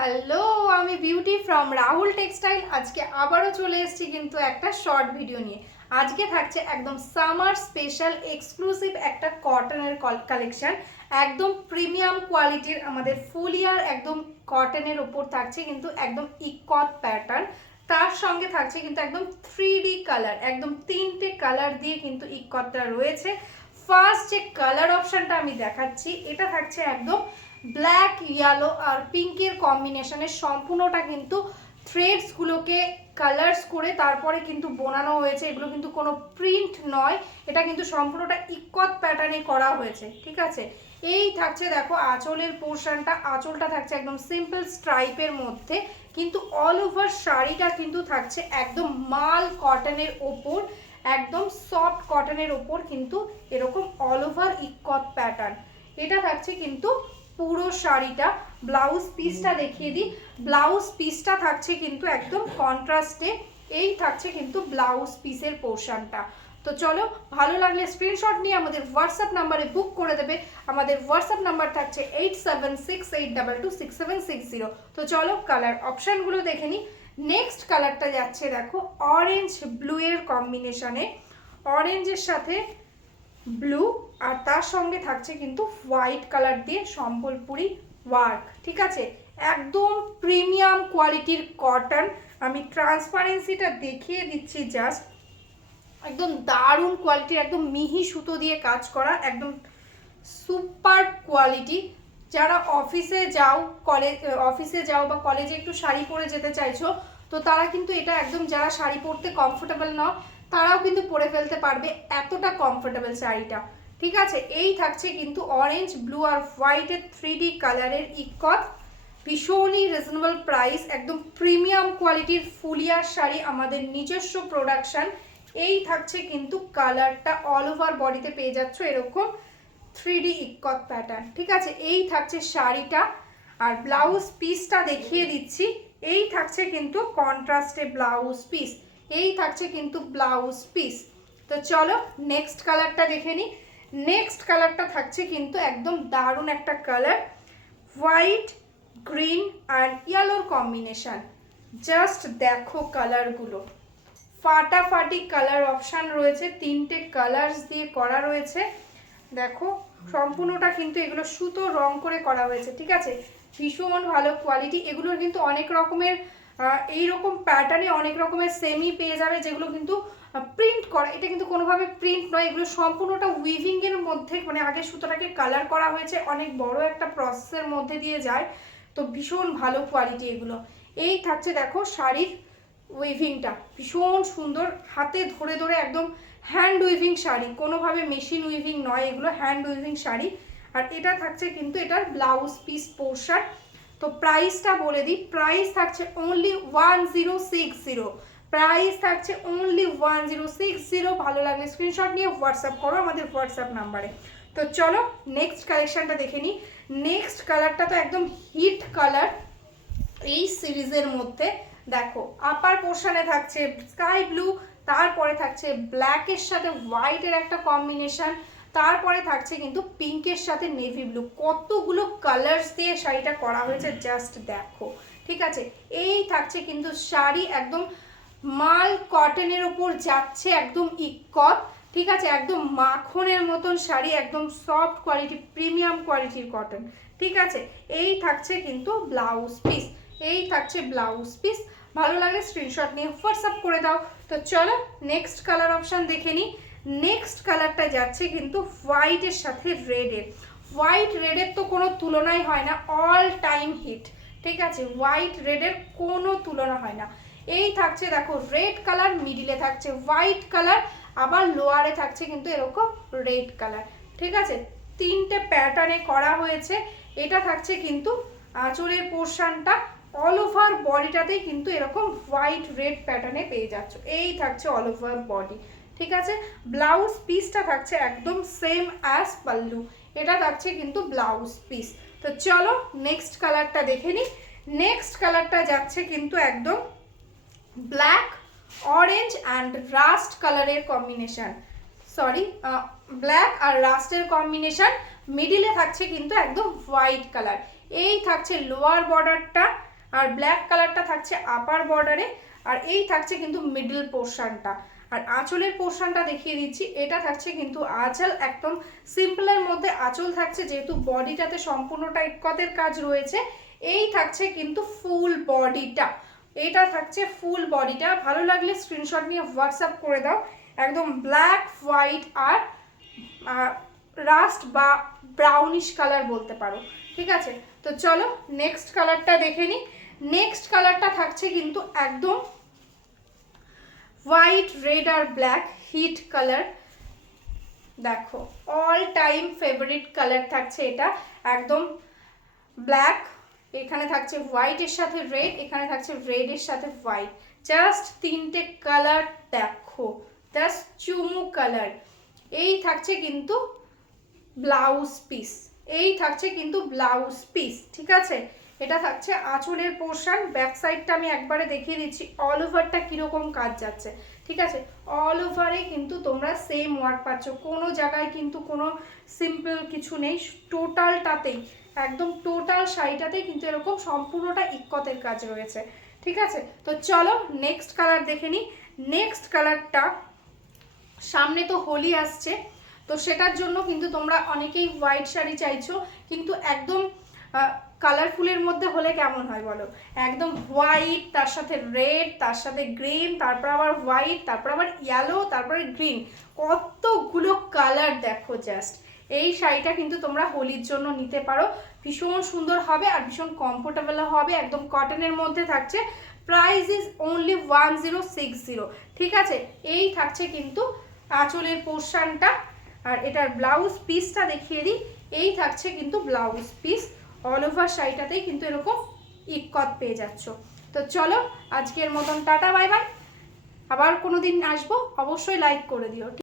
Hello, আমি beauty from Rahul textile. আজকে আবারও চলে এসেছি কিন্তু একটা শর্ট ভিডিও নিয়ে। আজকে থাকছে একদম সামার স্পেশাল এক্সক্লুসিভ একটা কটনের কালেকশন, একদম প্রিমিয়াম কোয়ালিটির আমাদের ফুল ইয়ার একদম কটনের ওপর থাকছে কিন্তু একদম ইকট প্যাটার্ন। তার সঙ্গে থাকছে কিন্তু একদম 3D কালার, একদম তিনটে কালার দিয়ে কিন্তু ইকটটা রয়েছে। ফার্স্ট যে কালার অপশনটা আমি দেখাচ্ছি, এটা থাকছে একদম ব্ল্যাক ইয়েলো আর পিঙ্কের কম্বিনেশনের। সম্পূর্ণটা কিন্তু থ্রেডসগুলোকে কালার্স করে তারপরে কিন্তু বোনানো হয়েছে। এগুলো কিন্তু কোনো প্রিন্ট নয়, এটা কিন্তু সম্পূর্ণটা ইকট প্যাটার্নে করা হয়েছে। ঠিক আছে, এই থাকছে দেখো আঁচলের পোর্শনটা। আঁচলটা থাকছে একদম সিম্পল স্ট্রাইপের মধ্যে, কিন্তু অল ওভার শাড়িটা কিন্তু থাকছে একদম মাল কটনের ওপর, একদম সফট কটনের ওপর কিন্তু এরকম অল ওভার ইকট প্যাটার্ন। এটা থাকছে কিন্তু পুরো শাড়িটা। ব্লাউজ পিসটা দেখিয়ে দিই। ব্লাউজ পিসটা থাকছে কিন্তু একদম কন্ট্রাস্টে। এই থাকছে কিন্তু ব্লাউজ পিসের পোর্শনটা। তো চলো, ভালো লাগলে স্ক্রিনশট নিয়ে আমাদের হোয়াটসঅ্যাপ নাম্বারে বুক করে দেবে। আমাদের হোয়াটসঅ্যাপ নাম্বার থাকছে 8768226760। তো চলো কালার অপশানগুলো দেখে নিই। নেক্সট কালারটা যাচ্ছে দেখো অরেঞ্জ ব্লু এর কম্বিনেশনে। অরেঞ্জের সাথে ব্লু, আর তার সঙ্গে থাকছে কিন্তু হোয়াইট কালার দিয়ে সম্বলপুরি ওয়ার্ক। ঠিক আছে, একদম প্রিমিয়াম কোয়ালিটির কটন। আমি ট্রান্সপারেন্সিটা দেখিয়ে দিচ্ছি জাস্ট। একদম দারুণ কোয়ালিটির, একদম মিহি সুতো দিয়ে কাজ করা, একদম সুপার কোয়ালিটি। যারা অফিসে যাও বা কলেজে একটু শাড়ি পরে যেতে চাইছো, তো তারা কিন্তু এটা একদম, যারা শাড়ি পরতে কমফোর্টেবল নাও তারাও কিন্তু পরে ফেলতে পারবে, এতটা কমফোর্টেবল শাড়িটা। ঠিক আছে, এই থাকছে কিন্তু অরেঞ্জ ব্লু আর হোয়াইটের 3D কালারের ইকট। ভীষণই রিজনেবল প্রাইস, একদম প্রিমিয়াম কোয়ালিটির ফুলিয়ার শাড়ি, আমাদের নিজস্ব প্রোডাকশন। এই থাকছে কিন্তু কালারটা, অল ওভার বডিতে পেয়ে যাচ্ছ এরকম 3D ইকট প্যাটার্ন। ঠিক আছে, এই থাকছে শাড়িটা। আর ব্লাউজ পিসটা দেখিয়ে দিচ্ছি। এই থাকছে কিন্তু কন্ট্রাস্টে ব্লাউজ পিস। এই থাকছে কিন্তু ব্লাউজ পিস। তো চলো নেক্সট কালারটা দেখে নিই। নেক্সট কালারটা থাকছে কিন্তু একদম দারুণ একটা কালার, হোয়াইট গ্রিন আর ইয়েলোর কম্বিনেশন। জাস্ট দেখো কালারগুলো, ফাটাফাটি কালার অপশান রয়েছে, তিনটে কালার্স দিয়ে করা রয়েছে। দেখো সম্পূর্ণটা কিন্তু এগুলো সুতো রং করে করা হয়েছে। ঠিক আছে, ভীষণ ভালো কোয়ালিটি। এগুলোর কিন্তু অনেক রকমের এইরকম প্যাটার্নে অনেক রকমের সেমি পেয়ে যাবে, যেগুলো কিন্তু প্রিন্ট করা। এটা কিন্তু কোনোভাবে প্রিন্ট নয়, এগুলো সম্পূর্ণটা উইভিংয়ের মধ্যে, মানে আগে সুতোটাকে কালার করা হয়েছে, অনেক বড় একটা প্রসেসের মধ্যে দিয়ে যায়। তো ভীষণ ভালো কোয়ালিটি এগুলো। এই থাকছে দেখো শাড়ির উইভিংটা, ভীষণ সুন্দর, হাতে ধরে ধরে একদম হ্যান্ড উইভিং শাড়ি, কোনোভাবে মেশিন উইভিং নয়, এগুলো হ্যান্ড উইভিং শাড়ি। আর এটা থাকছে কিন্তু এটার ব্লাউজ পিস পোর্শন। তো প্রাইসটা বলে দিই, প্রাইস থাকছে অনলি 1060। প্রাইস থাকছে অনলি 1060। ভালো লাগলে স্ক্রিনশট নিয়ে হোয়াটসঅ্যাপ করো আমাদের হোয়াটসঅ্যাপ নাম্বারে। তো চলো নেক্সট কালেকশনটা দেখে নিই। নেক্সট কালারটা তো একদম হিট কালার এই সিরিজের মধ্যে। দেখো আপার পোর্শনে থাকছে স্কাই ব্লু, তারপরে থাকছে ব্ল্যাকের সাথে হোয়াইটের একটা কম্বিনেশন, তারপরে থাকছে কিন্তু পিঙ্কের সাথে নেভি ব্লু। কতগুলো কালার্স দিয়ে শাড়িটা করা হয়েছে জাস্ট দেখো। ঠিক আছে, এই থাকছে কিন্তু শাড়ি, একদম মাল কটনের ওপর যাচ্ছে, একদম ইকট। ঠিক আছে, একদম মাখনের মতন শাড়ি, একদম সফট কোয়ালিটি, প্রিমিয়াম কোয়ালিটির কটন। ঠিক আছে, এই থাকছে কিন্তু ব্লাউজ পিস। এই থাকছে ব্লাউজ পিস। ভালো লাগলে স্ক্রিনশট নিয়ে হোয়াটসঅ্যাপ করে দাও। তো চলো নেক্সট কালার অপশান দেখে নিই। নেক্সট কালারটা যাচ্ছে কিন্তু হোয়াইটের সাথে রেডের। হোয়াইট রেডের তো কোনো তুলনাই হয় না, অল টাইম হিট। ঠিক আছে, হোয়াইট রেডের কোনো তুলনা হয় না। এই থাকছে দেখো রেড কালার, মিডিলে থাকছে হোয়াইট কালার, আবার লোয়ারে থাকছে কিন্তু এরকম রেড কালার। ঠিক আছে, তিনটে প্যাটার্নে করা হয়েছে। এটা থাকছে কিন্তু আঁচলের পোর্শনটা, অল ওভার বডিটাতেই কিন্তু এরকম হোয়াইট রেড প্যাটার্নে পেয়ে যাচ্ছ। এই থাকছে অল ওভার বডি। ঠিক আছে, ব্লাউজ পিসটা থাকছে একদম সেম অ্যাজ পাল্লু। এটা থাকছে কিন্তু ব্লাউজ পিস। তো চলো নেক্সট কালারটা দেখে নিই। নেক্সট কালারটা যাচ্ছে কিন্তু একদম ব্ল্যাক অরেঞ্জ অ্যান্ড রাস্ট কালারের কম্বিনেশন। সরি, ব্ল্যাক আর রাস্টের কম্বিনেশন। মিডিলে থাকছে কিন্তু একদম হোয়াইট কালার। এই থাকছে লোয়ার বর্ডারটা, আর ব্ল্যাক কালারটা থাকছে আপার বর্ডারে, আর এই থাকছে কিন্তু মিডল পোর্শনটা। আর আঁচলের পোর্শনটা দেখিয়ে দিচ্ছি, এটা থাকছে কিন্তু আঁচল, একদম সিম্পলের মধ্যে আঁচল থাকছে, যেহেতু বডিটাতে সম্পূর্ণটা ইক্কতের কাজ রয়েছে। এই থাকছে কিন্তু ফুল বডিটা, এইটা থাকছে ফুল বডিটা। ভালো লাগলে স্ক্রিনশট নিয়ে হোয়াটসঅ্যাপ করে দাও। একদম ব্ল্যাক, হোয়াইট আর রাস্ট বা ব্রাউনিশ কালার বলতে পারো, ঠিক আছে। তো চলো নেক্সট কালারটা দেখে নিই। নেক্সট কালারটা থাকছে কিন্তু একদম হোয়াইট, রেড আর ব্ল্যাক হিট কালার। দেখো অল টাইম ফেভারিট কালার থাকছে এটা, একদম ব্ল্যাক, এখানে থাকছে হোয়াইটের সাথে রেড, এখানে থাকছে রেডের সাথে হোয়াইট, জাস্ট তিনটে কালার দেখো, জাস্ট চুমু কালার। এই থাকছে কিন্তু ব্লাউজ পিস, এই থাকছে কিন্তু ব্লাউজ পিস, ঠিক আছে। এটা থাকছে আঁচলের পোর্শন। ব্যাক সাইডটা আমি একবারে দেখিয়ে দিচ্ছি অল ওভারটা কিরকম কাজ যাচ্ছে, ঠিক আছে। অল ওভারে কিন্তু তোমরা সেম ওয়ার্ক পাচ্ছ, কোনো জায়গায় কিন্তু কোনো সিম্পল কিছু নেই, টোটালটাতেই একদম টোটাল শাড়িটাতেই কিন্তু এরকম সম্পূর্ণটা ইক্কতের কাজ রয়েছে, ঠিক আছে। তো চলো নেক্সট কালার দেখে নিই। নেক্সট কালারটা, সামনে তো হোলি আসছে, তো সেটার জন্য কিন্তু তোমরা অনেকেই হোয়াইট শাড়ি চাইছো, কিন্তু একদম কালারফুলের মধ্যে হলে কেমন হয় বলো। একদম হোয়াইট, তার সাথে রেড, তার সাথে গ্রিন, তারপর আবার হোয়াইট, তারপর আবার ইয়েলো, তারপরে গ্রিন, কতগুলো কালার দেখো জাস্ট। এই শাড়িটা কিন্তু তোমরা হোলির জন্য নিতে পারো, ভীষণ সুন্দর হবে আর ভীষণ কমফোর্টেবল হবে, একদম কটনের মধ্যে থাকছে। প্রাইস ইজ অনলি 1060, ঠিক আছে। এই থাকছে কিন্তু আঁচলের পোর্শনটা, আর এটার ব্লাউজ পিসটা দেখিয়ে দিই। এই থাকছে কিন্তু ব্লাউজ পিস, অল ওভার শাড়িটাতেই কিন্তু এরকম ইক্কত পেয়ে যাচ্ছ। তো চলো আজকের মতন টাটা, বাই বাই। আবার কোনো দিন আসবো, অবশ্যই লাইক করে দিও।